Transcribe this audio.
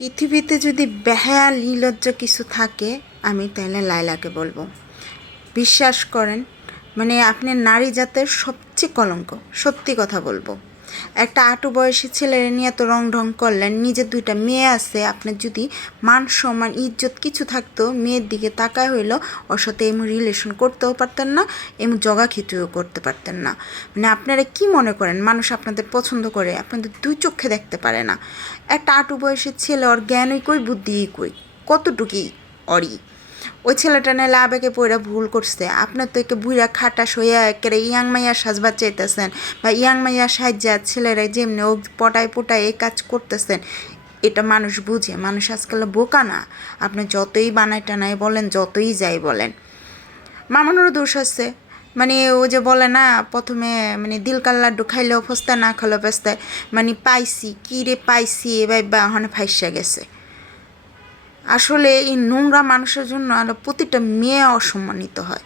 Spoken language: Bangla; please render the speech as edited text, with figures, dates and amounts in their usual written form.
পৃথিবীতে যদি বেহায়া নির্লজ্জ কিছু থাকে আমি তাহলে লায়লাকে বলবো। বিশ্বাস করেন, মানে আপনি নারী জাতের সবচেয়ে কলঙ্ক। সত্যি কথা বলবো, একটা আটু বয়সী ছেলের নিয়ে তো রং ঢং করলেন, নিজের দুইটা মেয়ে আছে, আপনার যদি মান সম্মান ইজ্জত কিছু থাকতো মেয়ের দিকে তাকায় হইলো ওর সাথে এমন রিলেশন করতেও পারতেন না, এমন জগা খিচুও করতে পারতেন না। মানে আপনারা কি মনে করেন মানুষ আপনাদের পছন্দ করে? আপনাদের দুই চোখে দেখতে পারে না। একটা আটু বয়সের ছেলে, ওর জ্ঞানই কই, বুদ্ধিই কই, কতটুকুই অরি। ওই ছেলেটা নাহলে আবেগে পইরা ভুল করছে। আপনার তো একে বুইরা খাটাস হইয়া একেবারে ইয়াং মাইয়া সাজবার চাইতেছেন, বা ইয়াং মাইয়া সাজ্জা ছেলেরা যেমনি ও পটায় পটায় এই কাজ করতেছেন। এটা মানুষ বুঝে, মানুষ আজকাল বোকা না। আপনি যতই বানাই টানাই বলেন, যতই যাই বলেন, মামুনেরও দোষ আছে। মানে ও যে বলে না প্রথমে, মানে দিলকার লাড্ডু খাইলেও ফস্তায়, না খাইলেও পেস্তায়। মানে পাইছি কী রে পাইছি, এবার বা ওখানে ফাইসা গেছে। আসলে এই নোংরা মানুষের জন্য আরও প্রতিটা মেয়ে অসম্মানিত হয়।